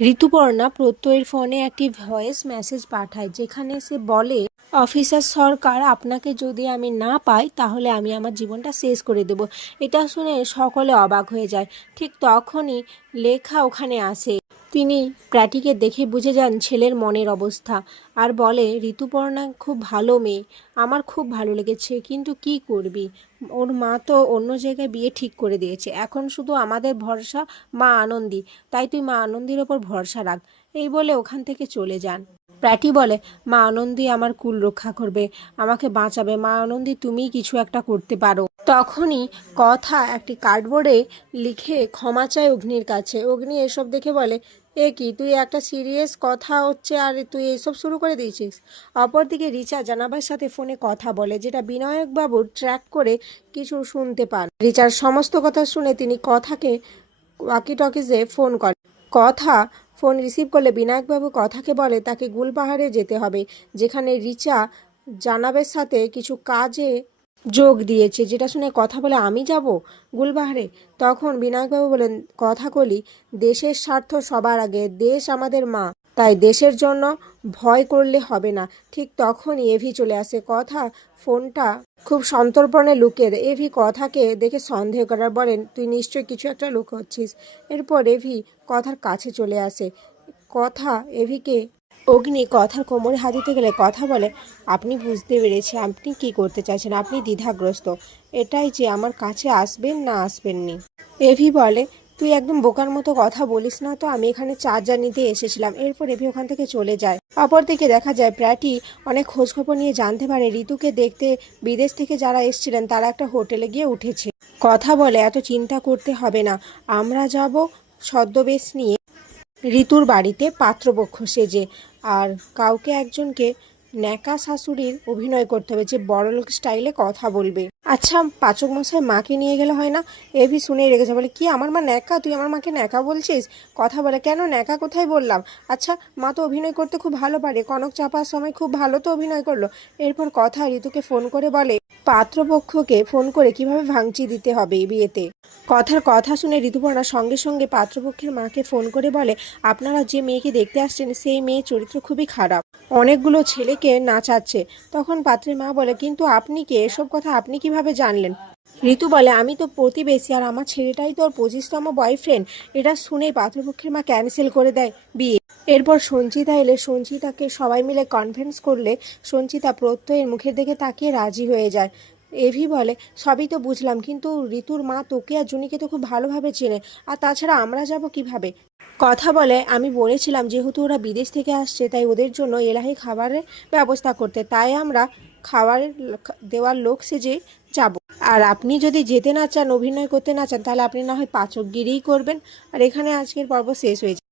ঋতুপর্ণা প্রত্যয়ের ফোনে একটি ভয়েস মেসেজ পাঠায়, যেখানে সে বলে, অফিসার সরকার, আপনাকে যদি আমি না পাই তাহলে আমি আমার জীবনটা শেষ করে দেব। এটা শুনে সকলে অবাক হয়ে যায়। ঠিক তখনই লেখা ওখানে আসে। তিনি প্র্যাটিকে দেখে বুঝে যান ছেলের মনের অবস্থা, আর বলে, ঋতুপর্ণা খুব ভালো মেয়ে, আমার খুব ভালো লেগেছে, কিন্তু কি করবি, ওর মা তো অন্য জায়গায় বিয়ে ঠিক করে দিয়েছে, এখন শুধু আমাদের ভরসা মা আনন্দী, তাই তুই মা আনন্দীর ওপর ভরসা রাখ। এই বলে ওখান থেকে চলে যান। প্র্যাটি বলে, মা আনন্দী আমার কুল রক্ষা করবে, আমাকে বাঁচাবে, মা আনন্দী তুমিই কিছু একটা করতে পারো। তখনই কথা একটি কার্ডবোর্ডে লিখে ক্ষমা চায় অগ্নির কাছে। অগ্নি এসব দেখে বলে, এ কি, তুই একটা সিরিয়াস কথা হচ্ছে আর তুই এসব শুরু করে দিয়েছিস। অপরদিকে রিচা জানাবার সাথে ফোনে কথা বলে, যেটা বিনায়কবাবু ট্র্যাক করে কিছু শুনতে পান। রিচার সমস্ত কথা শুনে তিনি কথাকে ওয়াকি টকিজে ফোন করেন। কথা ফোন রিসিভ করলে বিনায়কবাবু কথাকে বলে তাকে গুলপাহাড়ে যেতে হবে, যেখানে রিচা জানাবের সাথে কিছু কাজে যোগ দিয়েছে। যেটা শুনে কথা বলে, আমি যাব গুলবাহারে? তখন বিনায়কবাবু বলেন, কথা কলি, দেশের স্বার্থ সবার আগে, দেশ আমাদের মা, তাই দেশের জন্য ভয় করলে হবে না। ঠিক তখনই এভি চলে আসে। কথা ফোনটা খুব সন্তর্পণে লুকিয়ে দেয়। এভি কথাকে দেখে সন্দেহ করার বলেন, তুই নিশ্চয়ই কিছু একটা লুকোচ্ছিস। এরপর এভি কথার কাছে চলে আসে। কথা এভিকে অগ্নি কথার কোমরে হাত দিতে গেলে কথা বলে, আপনি বুঝতে পেরেছি আপনি কি করতে চাইছেন, আপনি দ্বিধাগ্রস্ত, এটাই যে আমার কাছে আসবেন না আসবেননি। এভি বলে, তুই একদম বোকার মতো কথা বলিস না তো, আমি এখানে চার্জার নিতে এসেছিলাম। এরপর এভি ওখান থেকে চলে যায়। অপরদিকে দেখা যায় প্র্যাটি অনেক খোঁজখবর নিয়ে জানতে পারে ঋতুকে দেখতে বিদেশ থেকে যারা এসেছিলেন তারা একটা হোটেলে গিয়ে উঠেছে। কথা বলে, এত চিন্তা করতে হবে না, আমরা যাব ছদ্মবেশ নিয়ে ঋতুর বাড়িতে পাত্রপক্ষ সেজে, আর কাউকে একজনকে ন্যাকা শাশুড়ির অভিনয় করতে হবে, যে বড়লোক স্টাইলে কথা বলবে। আচ্ছা, পাচক মশাই মাকে নিয়ে গেলে হয় না? এভি শুনেই রেগেছে, বলে, কি আমার মা ন্যাকা? তুই আমার মাকে ন্যাকা বলছিস? কথা বলে, কেন ন্যাকা কোথায় বললাম? আচ্ছা, মা তো অভিনয় করতে খুব ভালো পারে, কনক চাপার সময় খুব ভালো তো অভিনয় করলো। এরপর কথা ঋতুকে ফোন করে বলে পাত্রপক্ষকে ফোন করে কিভাবে ভাঙচি দিতে হবে বিয়েতে। কথার কথা শুনে ঋতুপর্ণা সঙ্গে সঙ্গে পাত্রপক্ষের মাকে ফোন করে বলে, আপনারা যে মেয়েকে দেখতে আসছেন সেই মেয়ের চরিত্র খুবই খারাপ, অনেকগুলো ছেলেকে নাচাচ্ছে। তখন পাত্রের মা বলে, কিন্তু আপনি কে, এসব কথা আপনি কিভাবে জানলেন? ঋতু বলে, আমি তো প্রতিবেশী, আর আমার ছেলেটাই তো ওর 25তম বয়ফ্রেন্ড। এটা শুনেই পাত্রপক্ষের মা ক্যান্সেল করে দেয় বিয়ে। এরপর সঞ্চিতা এলে সঞ্চিতাকে সবাই মিলে কনফারেন্স করলে সঞ্চিতা প্রত্যয়ের মুখের দিকে তাকিয়ে রাজি হয়ে যায়। এভি বলে, সবই তো বুঝলাম, কিন্তু ঋতুর মা তোকে আর জুনিকে তো খুব ভালোভাবে চেনে, আর তাছাড়া আমরা যাব কিভাবে? কথা বলে, আমি বলেছিলাম যেহেতু ওরা বিদেশ থেকে আসছে তাই ওদের জন্য এলাহি খাবারের ব্যবস্থা করতে, তাই আমরা খাবারের দেওয়ার লোক সেজে যাব। আর আপনি যদি যেতে না চান, অভিনয় করতে না চান, তাহলে আপনি না হয় পাচকগিরিই করবেন। আর এখানে আজকের পর্ব শেষ হয়েছে।